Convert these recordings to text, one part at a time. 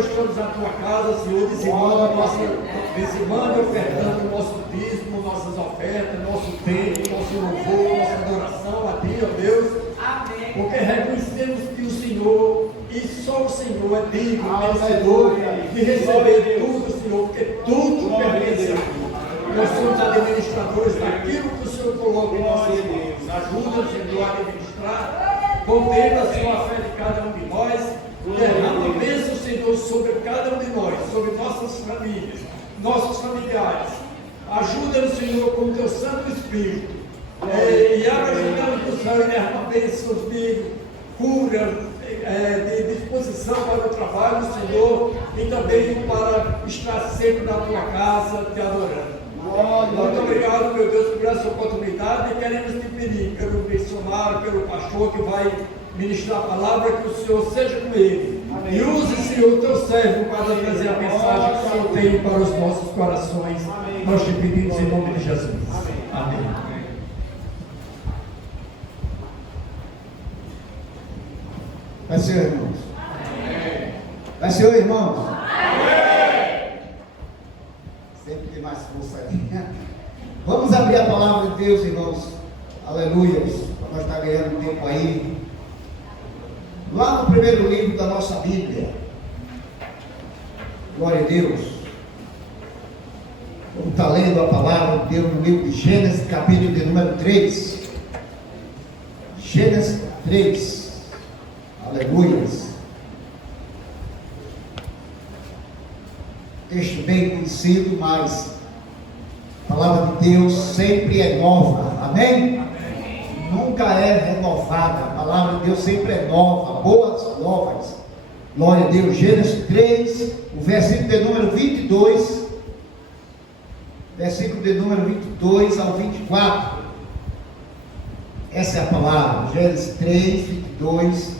nós estamos na tua casa, Senhor, dizimando e ofertando o nosso dízimo, nossas ofertas, nosso tempo, nosso louvor, nossa adoração a Ti, ó Deus. Amém. Porque reconhecemos que o Senhor, e só o Senhor é digno, merecedor de receber tudo, Senhor, porque tudo pertence a Ti. Nós somos administradores daquilo que o Senhor coloca em nossas mãos. Ajuda-nos, Senhor, a administrar, contempla, Senhor, a fé de cada um de nós, derrama a bênção, Senhor, sobre cada um de nós, sobre nossas famílias, nossos familiares. Ajuda-nos, Senhor, com o Teu Santo Espírito, e abre ajudando do céu e derrama bênçãos de cura, de disposição para o trabalho, Senhor, e também para estar sempre na Tua casa, Te adorando. Muito obrigado, meu Deus, por essa oportunidade, e queremos Te pedir pelo missionário, pelo pastor que vai ministrar a palavra, que o Senhor seja com ele. Amém. E use, Senhor, o Teu servo para trazer a mensagem que o Senhor tem para os nossos corações. Amém. Nós Te pedimos em nome de Jesus. Amém. Amém. Vai, Senhor, irmãos. Amém. Vai, Senhor, irmãos. Amém. Sempre tem mais força aí. Vamos abrir a palavra de Deus, irmãos. Aleluia. Para nós estar ganhando tempo aí. Lá no primeiro livro da nossa Bíblia. Glória a Deus. Vamos estar lendo a palavra de Deus no livro de Gênesis, capítulo de número 3. Gênesis 3. Aleluias. Texto bem conhecido, mas a palavra de Deus sempre é nova. Amém? Amém. Nunca é renovada. A palavra de Deus sempre é nova. Boas novas. Glória a Deus. Gênesis 3, o versículo de número 22. Versículo de número 22 ao 24. Essa é a palavra. Gênesis 3, 22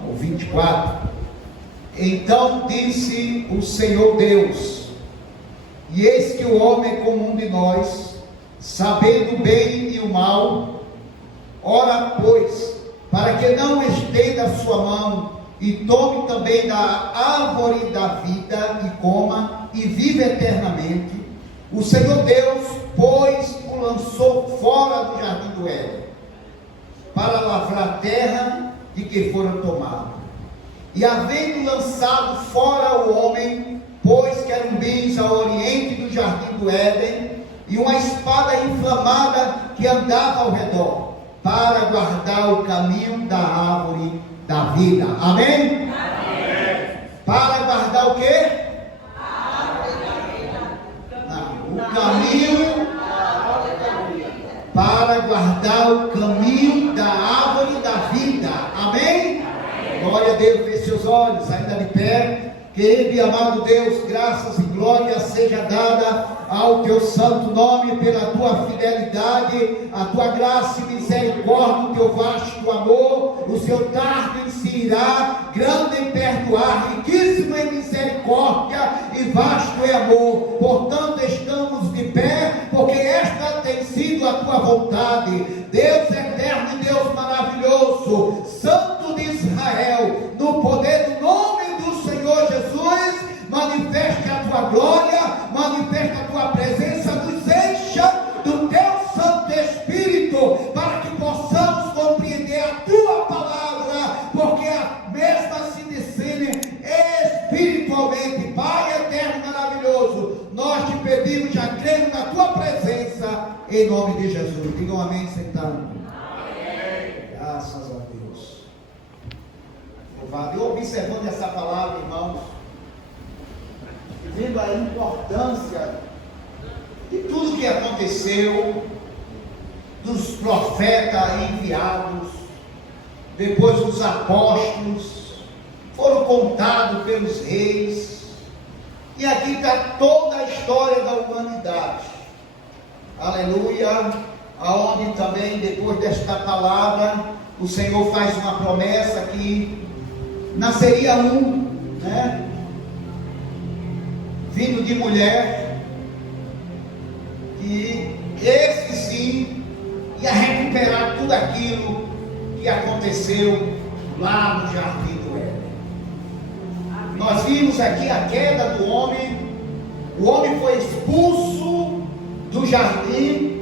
ao 24. Então disse o Senhor Deus: e eis que o homem é como um de nós, sabendo o bem e o mal. Ora, pois, para que não estenda a sua mão e tome também da árvore da vida e coma e viva eternamente, o Senhor Deus, pois, o lançou fora do jardim do Éden, para lavrar a terra de que foram tomados. E havendo lançado fora o homem, pôs querubins ao oriente do jardim do Éden, e uma espada inflamada que andava ao redor, para guardar o caminho da árvore da vida. Amém? Amém. Para guardar o quê? A árvore da vida. Não, o caminho. Para guardar o caminho da árvore da vida. Amém? Glória a Deus. Feche seus olhos, ainda de pé. Querido e amado Deus, graças e glória seja dada ao Teu santo nome pela Tua fidelidade, a Tua graça e misericórdia, o Teu vasto amor, o Seu tardo em se irá, grande em perdoar, riquíssimo em misericórdia e vasto em amor. Portanto, estamos de pé, porque esta tem sido a Tua vontade. Deus eterno e Deus maravilhoso, Santo de Israel, no poder do nome do Senhor Jesus, manifeste a Tua glória, manifeste a Tua presença, nos encha do Teu Santo Espírito, para que possamos compreender a Tua palavra, porque a mesma se discerne espiritualmente. Pai eterno e maravilhoso, nós Te pedimos, já cremos na Tua presença, em nome de Jesus. Digam amém, sentando. Amém. Graças a Deus. Louvado. Eu observando essa palavra, irmãos, e vendo a importância de tudo que aconteceu, dos profetas enviados, depois dos apóstolos, foram contados pelos reis, e aqui está toda a história da humanidade. Aleluia. Aonde também, depois desta palavra, o Senhor faz uma promessa que nasceria vindo de mulher, que esse sim ia recuperar tudo aquilo que aconteceu lá no jardim do Éden. Nós vimos aqui a queda do homem. O homem foi expulso do jardim,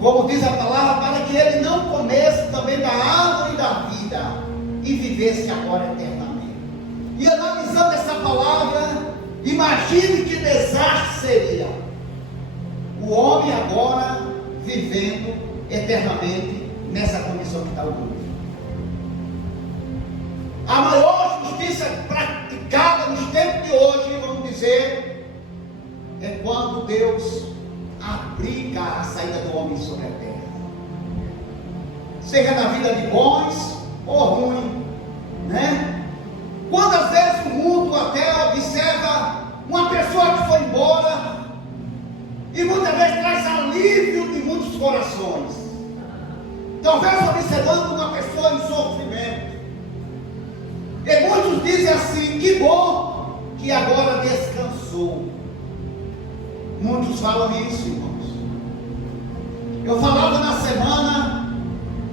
como diz a palavra, para que ele não comesse também da árvore da vida e vivesse agora eternamente. E analisando essa palavra, imagine que desastre seria o homem agora vivendo eternamente nessa condição que está o mundo. A maior justiça praticada nos tempos de hoje, vamos dizer, é quando Deus abriga a saída do homem sobre a terra, seja na vida de bons ou ruins, né? Quantas vezes o mundo até observa uma pessoa que foi embora e muitas vezes traz alívio de muitos corações, talvez observando uma pessoa em sofrimento, e muitos dizem assim: que bom que agora descansou. Muitos falam isso, irmãos. Eu falava na semana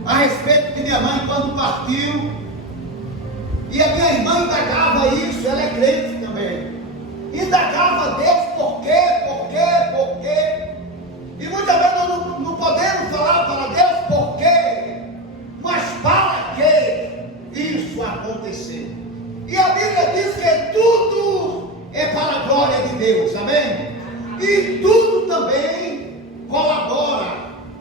a respeito de minha mãe quando partiu, e a minha irmã indagava isso, ela é crente também, indagava a Deus por quê, e muitas vezes nós não podemos falar para Deus por quê, mas para que isso aconteceu. E a Bíblia diz que tudo é para a glória de Deus, amém? E tudo também colabora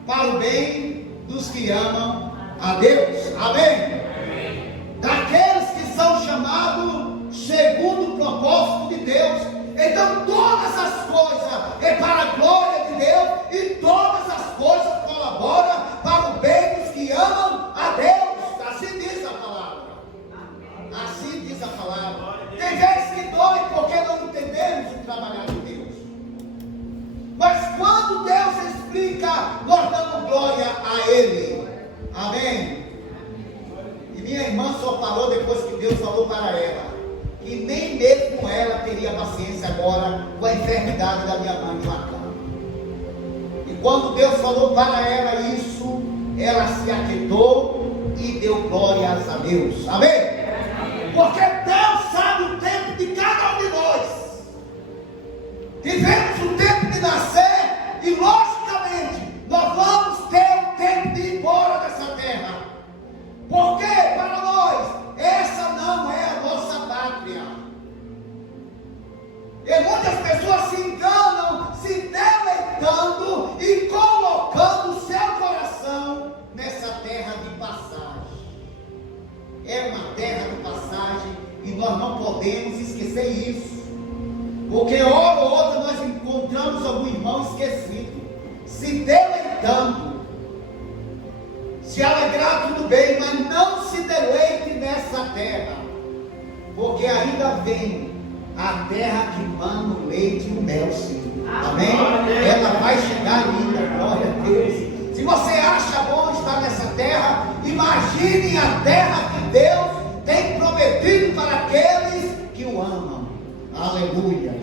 para o bem dos que amam a Deus, amém? Daqueles que são chamados segundo o propósito de Deus. Então todas as coisas é para a glória de Deus, e todas as coisas colaboram para o bem dos que amam a Deus. Assim diz a palavra. Assim diz a palavra. Tem vezes que dói porque não entendemos o trabalhar de Deus. Mas quando Deus explica, nós damos glória a Ele. Amém? E minha irmã só parou depois que Deus falou para ela que nem mesmo ela teria paciência agora com a enfermidade da minha mãe de uma cama. E quando Deus falou para ela isso, ela se aquietou e deu glórias a Deus. Amém? Porque Deus sabe o tempo de cada um de nós. Vivemos o tempo de nascer e, logicamente, nós vamos ter o tempo de ir embora dessa terra. Porque, para nós, essa não é a nossa pátria. E muitas pessoas se enganam, se deleitando e colocando o seu coração nessa terra de passagem. É uma terra de passagem e nós não podemos esquecer isso. Porque hora ou outra nós encontramos algum irmão esquecido, se deleitando. Se alegrar tudo bem, mas não se deleite nessa terra, porque ainda vem a terra que mana o leite e o mel, sim. Amém? Ela vai chegar ainda, glória a Deus. Se você acha bom estar nessa terra, imagine a terra que Deus tem prometido para aqueles que o amam. Aleluia.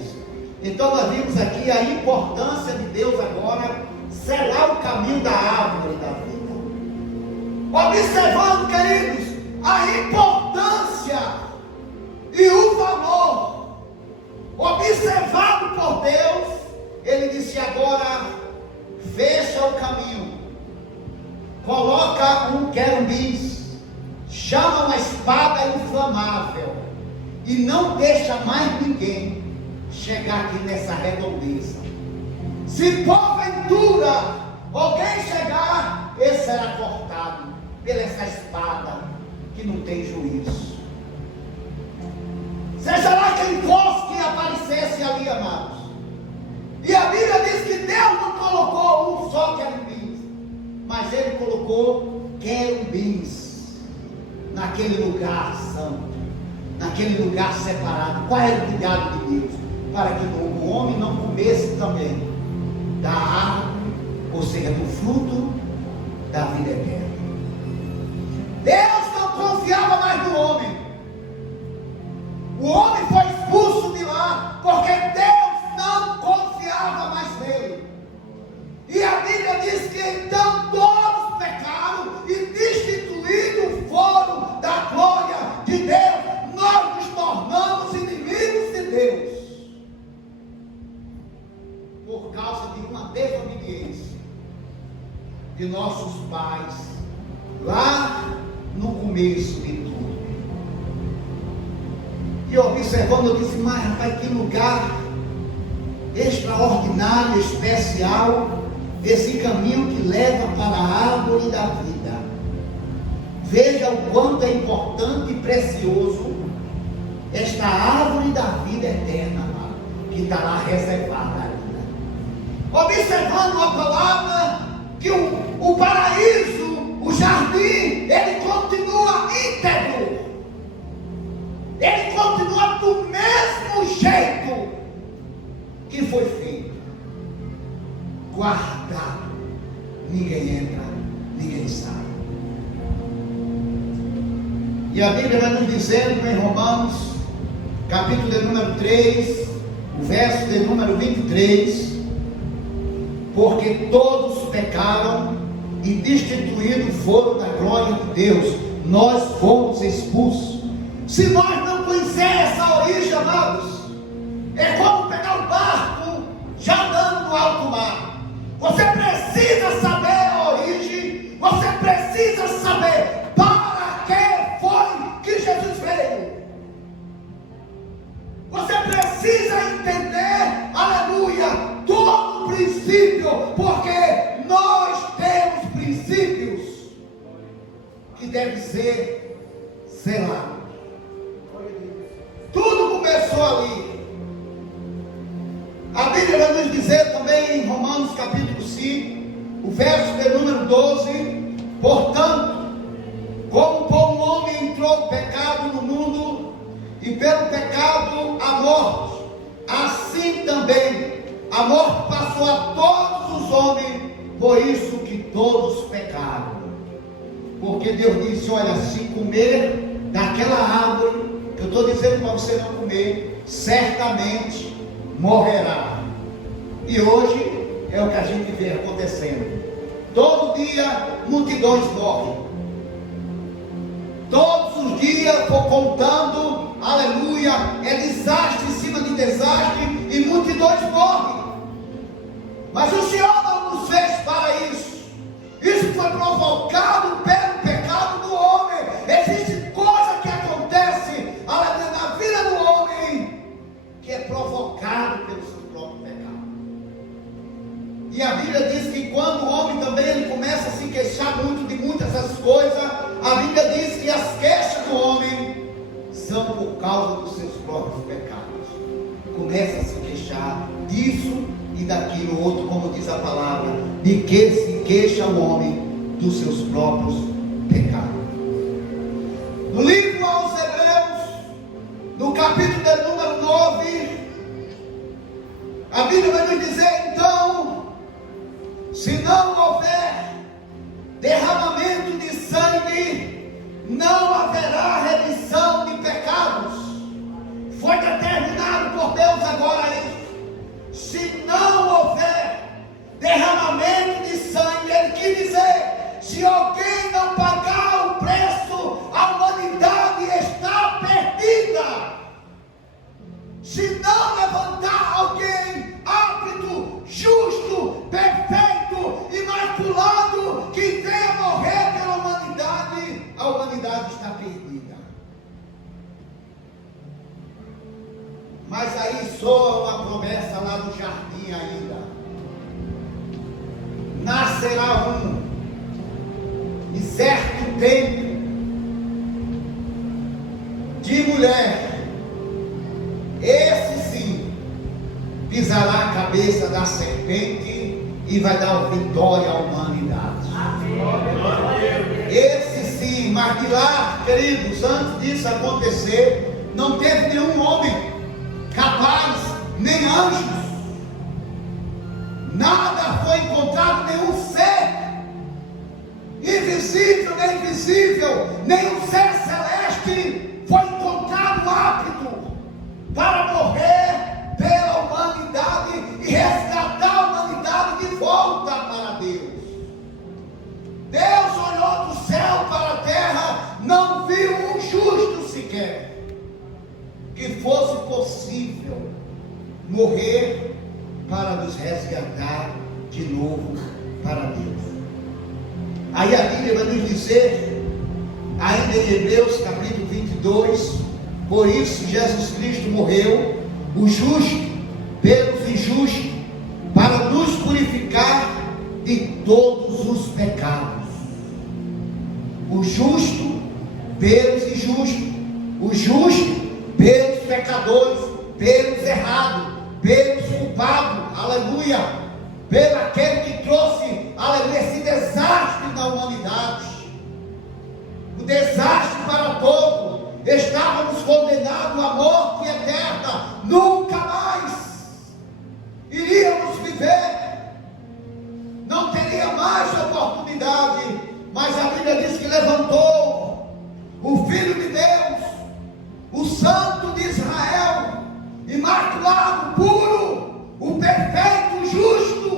Então nós vimos aqui a importância de Deus agora selar o caminho da árvore da vida. Observando, queridos, a importância e o valor observado por Deus. Ele disse agora: fecha o caminho, coloca um querubim, chama uma espada inflamável e não deixa mais ninguém chegar aqui nessa redondeza. Se porventura alguém chegar, ele será cortado pela essa espada que não tem juízo. Seja lá quem fosse que aparecesse ali, amados. E a Bíblia diz que Deus não colocou um só querubim, mas Ele colocou querubins naquele lugar santo, naquele lugar separado. Qual era o cuidado de Deus? Para que o homem não comesse também da árvore, ou seja, do fruto da vida eterna. Deus não confiava mais no homem. O homem foi expulso de lá, porque Deus não confiava mais nele. E a Bíblia diz que então todos pecaram e destituídos foram da glória de Deus. Nós nos tornamos inimigos de nossos pais, lá no começo de tudo. E observando, eu disse, mas rapaz, que lugar extraordinário, especial, esse caminho que leva para a árvore da vida. Veja o quanto é importante e precioso esta árvore da vida eterna, que está lá reservada ainda. Observando a palavra, que o paraíso, o jardim, ele continua íntegro. Ele continua do mesmo jeito que foi feito. Guardado. Ninguém entra, ninguém sai. E a Bíblia vai nos dizendo em Romanos, capítulo de número 3, o verso de número 23, porque todos pecaram e destituídos foram da glória de Deus, nós fomos expulsos. Se nós não conhecermos essa origem, amados, é como pegar um barco já andando no alto mar. Você precisa saber a origem, você precisa saber para que foi que Jesus veio. Você precisa entender, aleluia, todo o princípio, porque nós temos princípios que devem ser selados. Tudo começou ali. A Bíblia vai nos dizer também em Romanos capítulo 5, o verso de número 12, portanto, como por um homem entrou o pecado no mundo, e pelo pecado a morte, assim também a morte passou a todos os homens, por isso que todos pecaram. Porque Deus disse, olha, se comer daquela árvore, que eu estou dizendo para você não comer, certamente morrerá. E hoje é o que a gente vê acontecendo. Todo dia multidões morrem. Todos os dias vou contando, aleluia, é desastre em cima de desastre e multidões morrem. Mas o Senhor não nos fez para isso. Isso foi provocado pelo pecado do homem. Existe coisa que acontece, aleluia, na vida do homem, que é provocado pelo seu próprio pecado. E a Bíblia diz que quando o homem também ele começa a se queixar muito de muitas dessas coisas, a Bíblia diz que as queixas do homem são por causa dos seus próprios pecados. Começa a se queixar disso e daquilo outro, como diz a palavra, de que se queixa o homem dos seus próprios pecados. No livro aos Hebreus, no capítulo de número 9, a Bíblia vai nos dizer, então, se não houver derramamento de sangue, não haverá remissão de pecados. Foi determinado por Deus agora isso. Se não houver derramamento de sangue, ele quer dizer, se alguém não pagar o preço, a humanidade está perdida. Se não levantar alguém apto, justo, perfeito, imaculado, que venha morrer pela humanidade, a humanidade está perdida. Mas aí soa uma promessa lá no jardim ainda. Nascerá um, em certo tempo, de mulher. Esse sim pisará a cabeça da serpente e vai dar vitória à humanidade. Esse sim, mas de lá, queridos, antes disso acontecer, não teve nenhum homem capaz, nem anjos, nada foi encontrado, nenhum ser invisível, nem invisível, nenhum ser celeste foi encontrado apto para morrer pela humanidade e resgatar a humanidade de volta para Deus. Deus olhou do céu para a terra, não viu um justo sequer que fosse possível morrer para nos resgatar de novo para Deus. Aí a Bíblia vai nos dizer, ainda em Hebreus capítulo 22, por isso Jesus Cristo morreu, o justo pelos injustos, para nos purificar de todos os pecados. O justo pelos injustos, o justo pelos pecadores, pelos errados, pelos culpados, aleluia, pelo aquele que trouxe, aleluia, esse desastre na humanidade, o desastre para todos. Estávamos condenados à morte eterna, nunca mais iríamos viver, não teria mais oportunidade, mas a Bíblia diz que levantou o Filho de Deus, o Santo de Israel, imaculado, puro, o perfeito, o justo,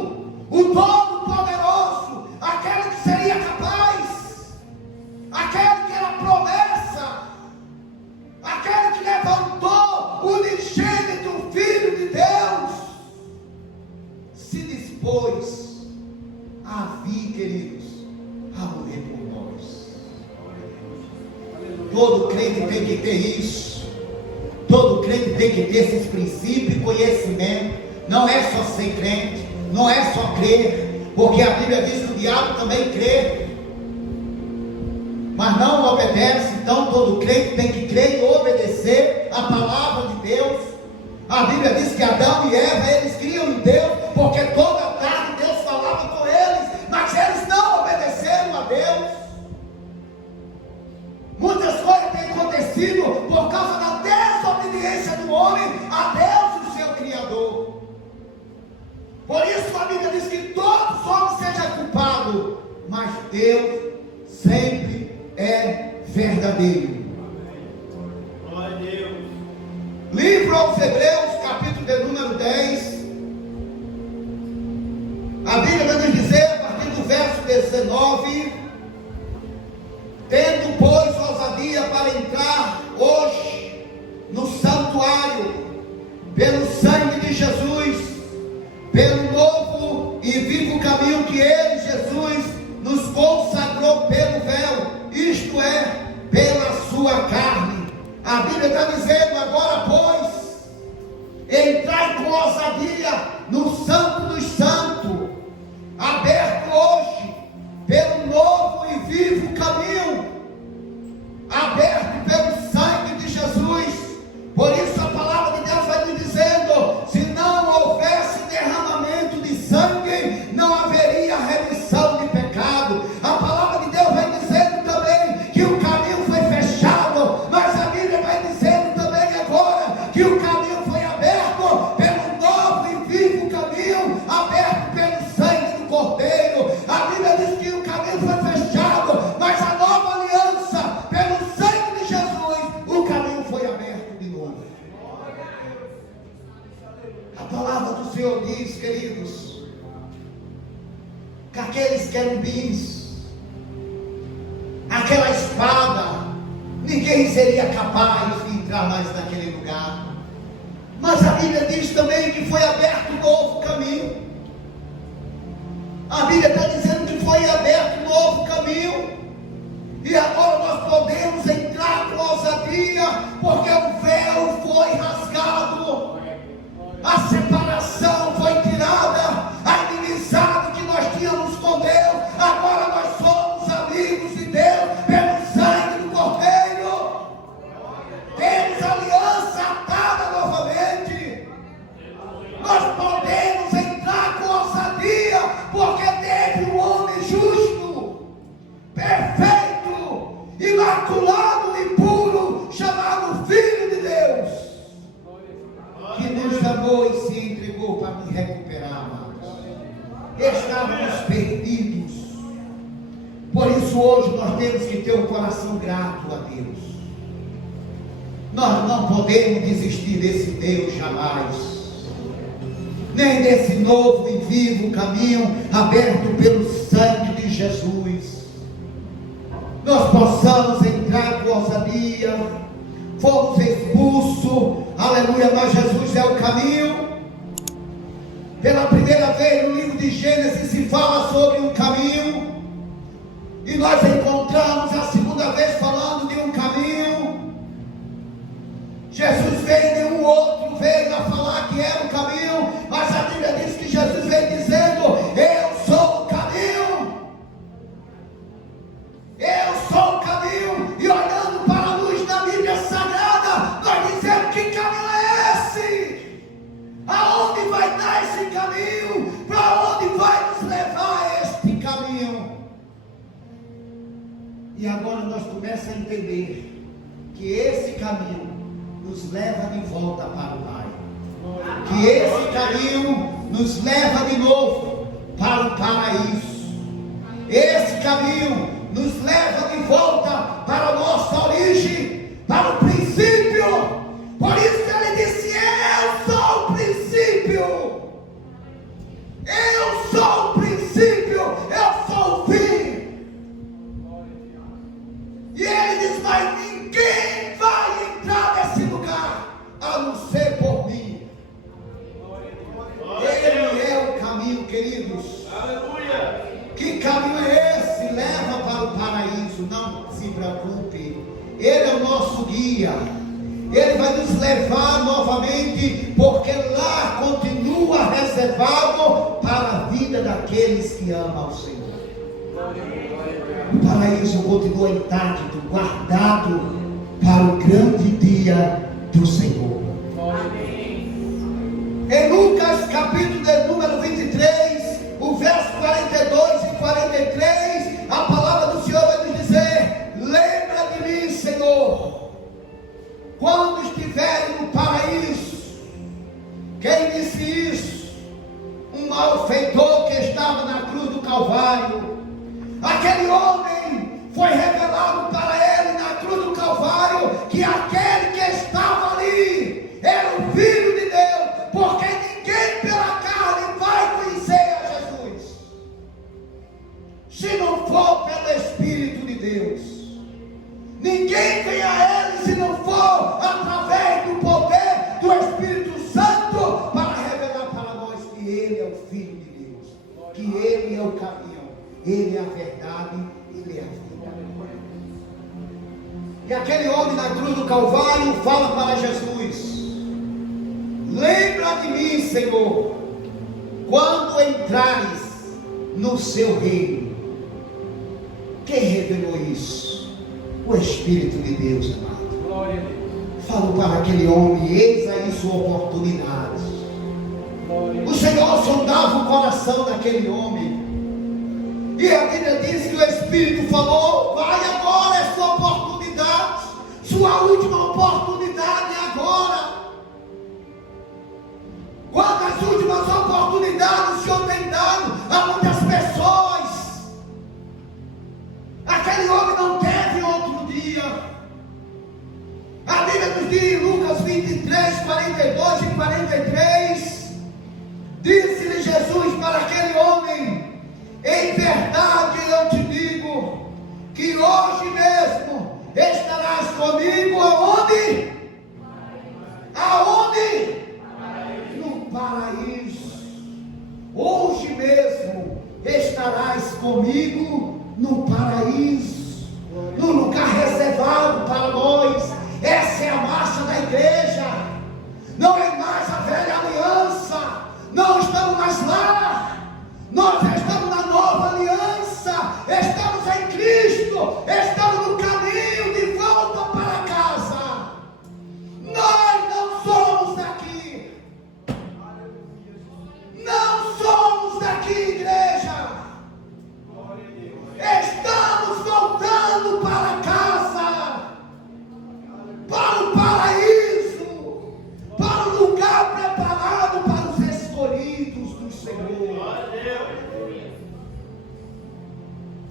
o todo-poderoso, aquele que seria capaz, aquele que era promessa, aquele que levantou o unigênito Filho de Deus, se dispôs a vir, queridos, a morrer por nós. Todo crente tem que ter isso. Todo crente tem que ter esses princípios e conhecimento. Não é só ser crente, não é só crer, porque a Bíblia diz que o diabo também crê, mas não obedece. Então todo crente tem que crer e obedecer a palavra de Deus. A Bíblia diz que Adão e Eva, eles criam em Deus, porque toda tarde Deus falava com eles, mas eles não obedeceram a Deus. Muitas coisas têm acontecido por causa da desobediência do homem a Deus, o seu Criador. Por isso a Bíblia diz que todos os homens sejam culpados, mas Deus sempre é verdadeiro. Glória a Deus. Livro aos Hebreus, capítulo de número 10. A Bíblia vai nos dizer, a partir do verso 19: tendo, pois, ousadia para entrar hoje no santuário, pelo sangue de Jesus, pelo novo e vivo caminho que ele, Jesus, nos consagrou pelo véu, isto é, pela sua carne. A Bíblia está dizendo agora, pois, entrai com ousadia no Santo dos Santos, aberto hoje pelo novo e vivo caminho, aberto pelo sangue de Jesus. Por isso a palavra de Deus vai me dizendo: se não houvesse derramamento de sangue, não haveria remissão de pecado. A palavra de Deus vai dizendo também que o caminho foi fechado, mas a Bíblia vai dizendo também agora que o caminho foi aberto pelo novo e vivo caminho, aberto pelo sangue do Cordeiro. A Bíblia diz que o caminho foi fechado, mas a nova aliança, pelo sangue de Jesus, o caminho foi aberto de novo. A palavra do Senhor diz, queridos, que aqueles querubins, aquela espada, ninguém seria capaz de entrar mais naquele lugar. Mas a Bíblia diz também que foi aberto um novo caminho. A Bíblia está dizendo que foi aberto um novo caminho, e agora nós podemos entrar com ousadia, porque o véu foi rasgado, a separação foi tirada, a inimizade que nós tínhamos com Deus, agora nós somos amigos de Deus pelo sangue do Cordeiro. Temos aliança atada novamente. Nós podemos entrar com ousadia, porque teve um homem justo, perfeito, imaculado e puro, chamado Filho de Deus, que nos amou e se entregou para nos recuperar, amados. Estávamos perdidos. Por isso hoje nós temos que ter um coração grato a Deus. Nós não podemos desistir desse Deus jamais, nem desse novo e vivo caminho aberto pelo sangue de Jesus. Nós possamos entrar com ousadia. Fomos expulsos, aleluia, mas Jesus é o caminho. Pela primeira vez no livro de Gênesis se fala sobre um caminho. E nós encontramos a segunda vez falando de um caminho. Jesus veio, nenhum outro veio a falar que era o caminho, mas a Bíblia diz que Jesus veio dizendo: eu sou o caminho. Eu sou o caminho. E olhando para a luz da Bíblia Sagrada, nós dizemos: que caminho é esse? Aonde vai dar esse caminho? Para onde vai nos levar este caminho? E agora nós começamos a entender que esse caminho nos leva de volta para o Pai. Que esse caminho nos leva de novo para o paraíso. Esse caminho nos leva de volta para a nossa origem, para o princípio. Por isso ele disse: eu sou o princípio. Eu sou o princípio, eu sou o fim. E ele diz: mas ninguém vai entrar nesse lugar a não ser por mim. Ele é o caminho, queridos. Aleluia. Que caminho é esse? Leva para o paraíso. Não se preocupe, ele é o nosso guia. Ele vai nos levar novamente, porque lá continua reservado para a vida daqueles que amam ao Senhor. O paraíso continua intacto, guardado para o grande dia do Senhor. Em Lucas capítulo de número 23, o verso 42 e 43, a palavra do Senhor vai nos dizer: lembra de mim, Senhor, quando estiverem no paraíso. Quem disse isso? Um malfeitor que estava na cruz do Calvário. Aquele homem foi revelado para ele na cruz do Calvário que aquele que estava ali era o Filho de Deus, porque ninguém pela carne vai conhecer a Jesus se não for pelo Espírito de Deus. Ninguém vem a ele se não for através do poder do Espírito Santo, para revelar para nós que ele é o Filho de Deus, que ele é o caminho, ele é a verdade, ele é a vida. E aquele homem na cruz do Calvário fala para Jesus: lembra de mim, Senhor, quando entrares no seu reino. Quem revelou isso? O Espírito de Deus, amado. Glória a Deus. Falou para aquele homem: eis aí sua oportunidade. O Senhor sondava o coração daquele homem. E a Bíblia diz que o Espírito falou: vai agora, é sua oportunidade. Sua última oportunidade é agora. Quantas últimas oportunidades o Senhor tem dado a muitas pessoas? Aquele homem não teve outro dia. A Bíblia nos diz em Lucas 23, 42 e 43, disse-lhe Jesus para aquele homem: em verdade eu te digo, que hoje mesmo estarás comigo aonde? Aonde? No paraíso. Hoje mesmo estarás comigo no paraíso, no lugar reservado para nós. Essa é a marcha da igreja. Não é mais a velha aliança. Não estamos mais lá. Nós estamos na nova aliança. Estamos em Cristo. Estamos no caminho de volta para casa. Nós não somos daqui. Não somos daqui, igreja. Estamos voltando para casa, para o paraíso, para o lugar preparado para os escolhidos do Senhor.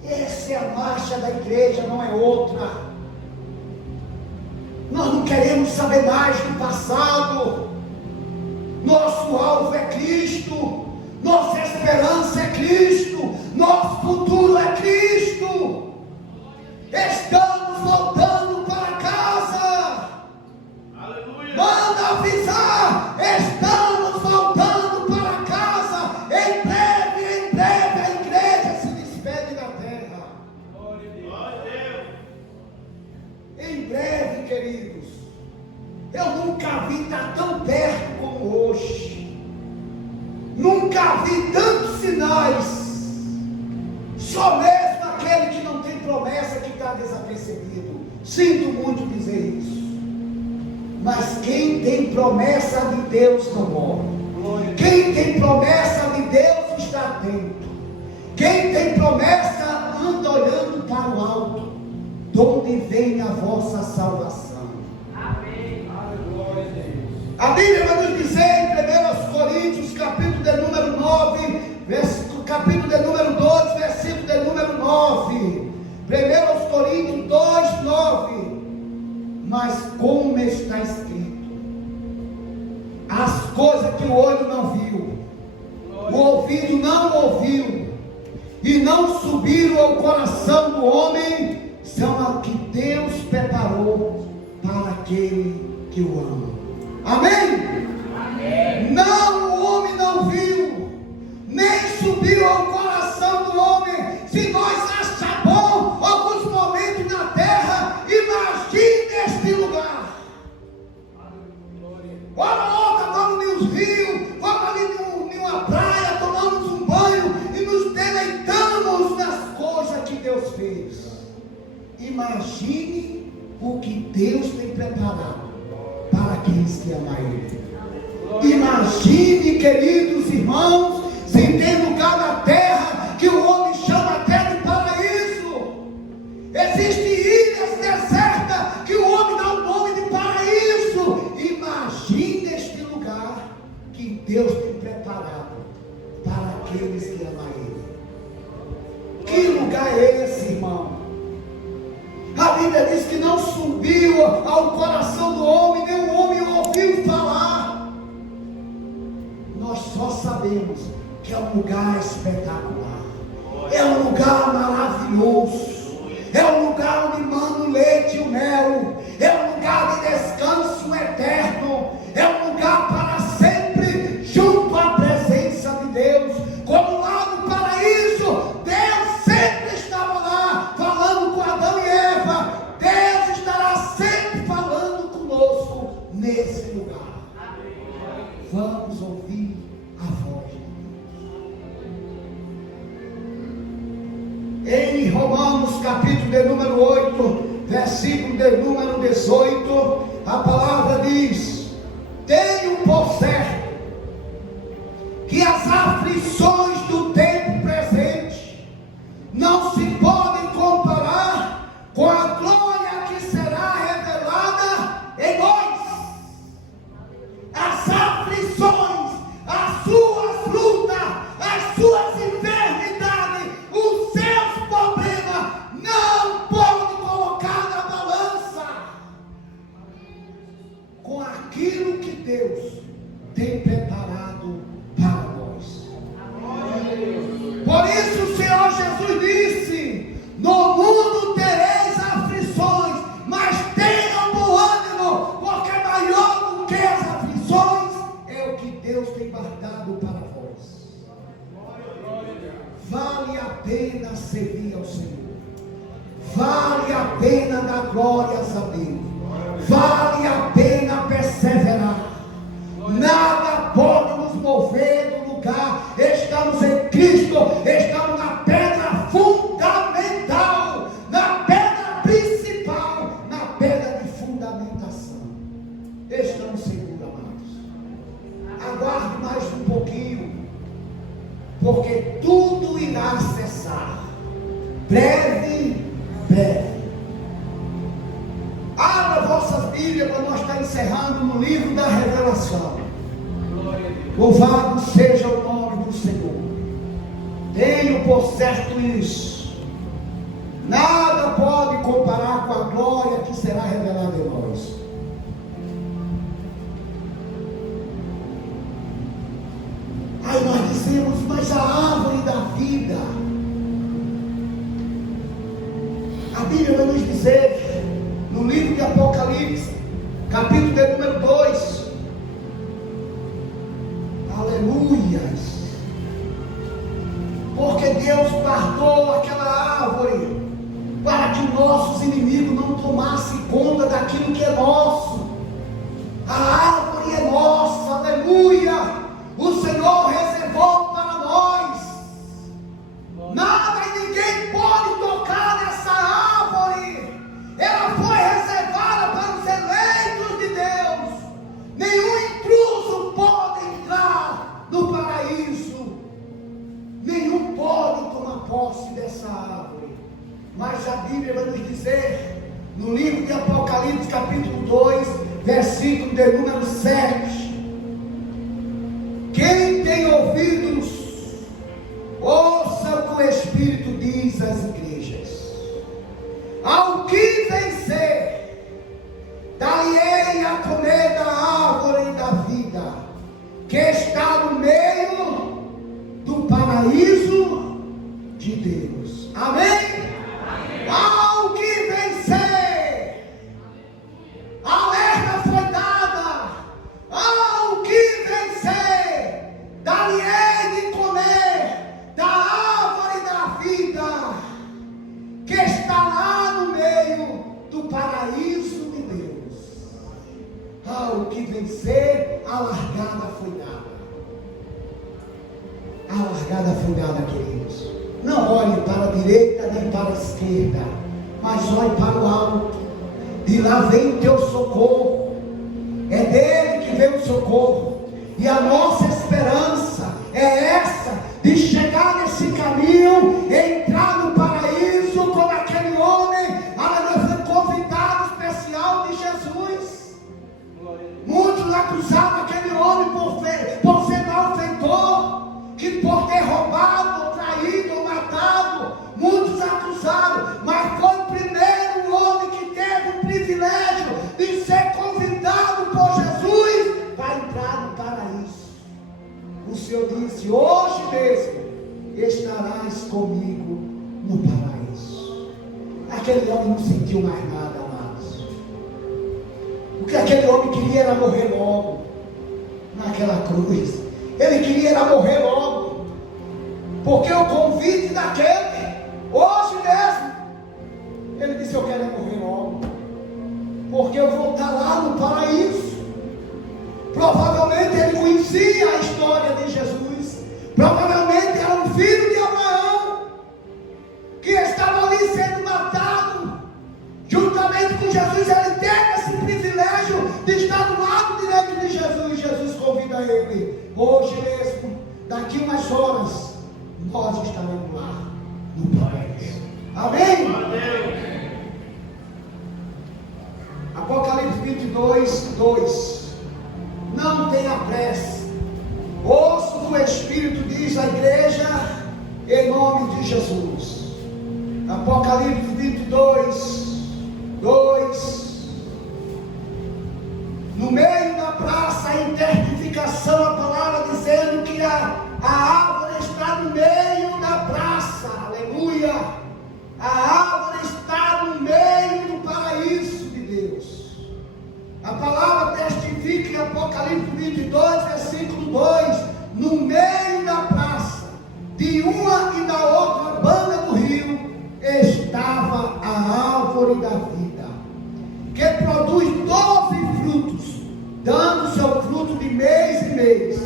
Essa é a marcha da igreja, não é outra. Nós não queremos saber mais do passado. Nosso alvo é Cristo, nossa esperança é Cristo, nosso futuro é Cristo. Estamos voltando para casa. Aleluia. Manda avisar, estamos voltando para casa. Em breve a igreja se despede da terra. nunca vi estar tão perto como hoje. Nunca vi tantos sinais. Só mesmo aquele que não tem promessa que está desapercebido. Sinto muito dizer isso. Mas quem tem promessa de Deus não morre. Quem tem promessa de Deus está atento. Quem tem promessa anda olhando para o alto, de onde vem a vossa salvação. Amém. Glória a Deus. A Bíblia vai nos dizer em 1 Coríntios, capítulo de número 9, capítulo de número 12, versículo de número 9. 1 Coríntios 2, 9. Mas como está escrito, as coisas que o olho não viu, o ouvido não ouviu, e não subiram ao coração do homem, são a que Deus preparou para aquele que o ama. Amém? Amém. Não, o homem não viu, nem subiu ao coração do homem. Se nós achar bom alguns momentos na terra, imagine este lugar. Ora outra, vamos nos rios, vamos ali numa praia, tomamos um banho e nos deleitamos nas coisas que Deus fez. Imagine o que Deus tem preparado para aqueles que amam Ele. Imagine, queridos irmãos, se tem lugar na terra que o homem chama até de paraíso. Existem ilhas desertas que o homem dá o nome de paraíso. Imagine este lugar que Deus tem preparado para aqueles que amam Ele. Que lugar é esse, irmão? A Bíblia diz que não subiu ao coração do homem, nem o homem ouviu falar. Nós só sabemos que é um lugar espetacular, é um lugar maravilhoso, é um lugar onde manda o leite e o mel, é um lugar de descanso eterno, é um lugar para sempre junto à presença de Deus. Como lá no paraíso, Deus sempre estava lá falando com Adão e Eva. Deus estará sempre falando conosco nesse lugar. Vamos ouvir a voz de Deus. Em Romanos capítulo de número 8, versículo de número 18, a palavra diz: tenho por certo que as aflições do tempo presente não se podem comparar com a glória que será revelada em nós. As aflições, as suas lutas, as suas enfermidades, os seus problemas não podem colocar na balança com aquilo que Deus tem preparado para nós. Por isso o Senhor Jesus disse: no mundo tereis aflições, mas tenham bom ânimo, porque maior do que as aflições é o que Deus tem guardado para vós. Vale a pena servir ao Senhor, vale a pena dar glórias a Deus, vale a pena perseverar. Nada pode nos mover do lugar. Estamos em Cristo, estamos na pedra fundamental, na pedra principal, na pedra de fundamentação. Estamos seguros, amados. Aguarde mais um pouquinho, porque tudo irá cessar. Breve, breve. Abra vossas Bíblias para nós estar encerrando no livro da Revelação. Louvado seja o nome do Senhor. Tenho por certo isso. Nada pode comparar com a glória que será revelada em nós. Aí nós dizemos: mas a árvore da vida. A Bíblia vai nos dizer no livro de Apocalipse, capítulo de número 2, aleluias, porque Deus guardou aquela árvore para que nossos inimigos não tomassem conta daquilo que é nosso. A árvore é nossa, aleluia. O Senhor reservou para nós. Nada e ninguém pode tocar nessa árvore. Ela foi reservada para os eleitos de Deus. Nenhum intruso pode entrar no paraíso. Nenhum pode tomar posse dessa árvore. Mas a Bíblia vai nos dizer, no livro de Apocalipse, capítulo 2, versículo de número 7. Quem tem ouvidos, ouça o que o Espírito diz às igrejas. Ao que vencer, dar-lhe-ei a comer da árvore da vida, que está no meio do paraíso de Deus. Amém? Ao que vencer, alerta foi dada. Ao que vencer, dar-lhe-ei de comer da árvore da vida, que está lá no meio do paraíso de Deus. Ao que vencer, a largada foi dada. A largada foi dada, queridos. Não olhe para a direita nem para a esquerda, mas olhe para o alto. De lá vem o teu socorro. É dele que vem o socorro. E a nossa esperança é essa, de chegar nesse caminho, entrar no paraíso como aquele homem, foi convidado especial de Jesus. Muitos acusaram aquele homem por ser malfeitor, que por ter roubado, traído ou matado. Muitos acusaram, mas foi o primeiro homem que teve o privilégio de ser convidado por Jesus para entrar no paraíso. O Senhor disse: hoje mesmo estarás comigo no paraíso. Aquele homem não sentiu mais nada, amados. O que aquele homem queria era morrer logo naquela cruz. Ele queria era morrer logo, porque o convite daquele, hoje mesmo, ele disse: eu quero morrer logo, porque eu vou estar lá no paraíso. Provavelmente ele conhecia a história de Jesus. Provavelmente era um filho de Abraão, que estava ali sendo matado, juntamente com Jesus. Ele teve esse privilégio de estar do lado direito de Jesus. Jesus convida ele: hoje mesmo, daqui umas horas, nós estaremos lá no paraíso. Amém? Apocalipse 22, 2. Não tenha pressa. Ouça o que o Espírito diz à igreja, em nome de Jesus. Apocalipse 22, 2. No meio da praça, a identificação, a palavra dizendo que a árvore está no meio da praça. Aleluia! A árvore está no meio do paraíso de Deus. A palavra testifica em Apocalipse 22, versículo 2: no meio da praça, de uma e da outra banda do rio, estava a árvore da vida, que produz 12 frutos, dando seu fruto de mês em mês,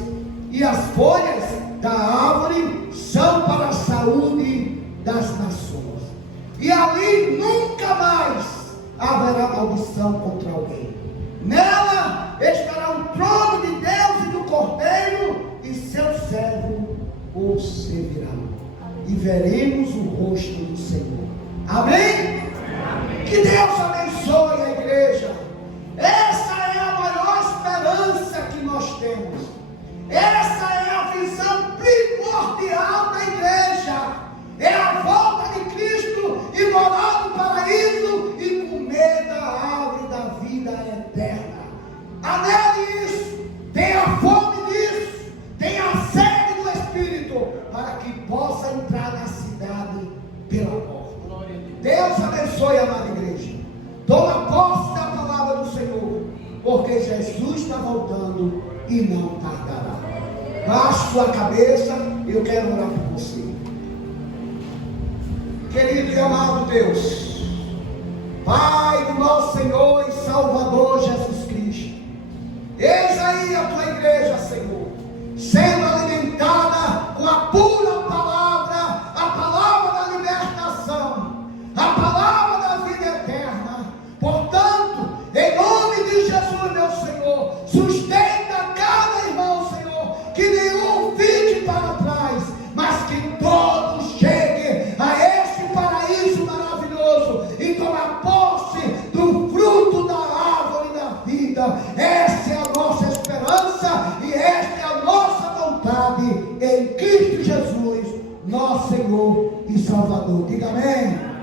e as folhas da árvore são para a saúde das nações. E ali nunca mais haverá maldição contra alguém. Nela estará o trono de Deus e do Cordeiro, e seu servo o servirão. E veremos o rosto do Senhor. Amém? Amém. Que Deus abençoe a igreja. Essa é a maior esperança que nós temos. Essa é a visão primordial da igreja. É a volta de Cristo e morar no paraíso e comer da árvore da vida eterna. Anele isso, tenha fome disso, tenha sede do Espírito, para que possa entrar na cidade pela porta. Deus abençoe a amada igreja. Toma posse da palavra do Senhor, porque Jesus está voltando e não tardará. Baixe sua cabeça, eu quero orar por você. Querido e amado Deus, Pai do nosso Senhor e Salvador Jesus Cristo, Diga amém.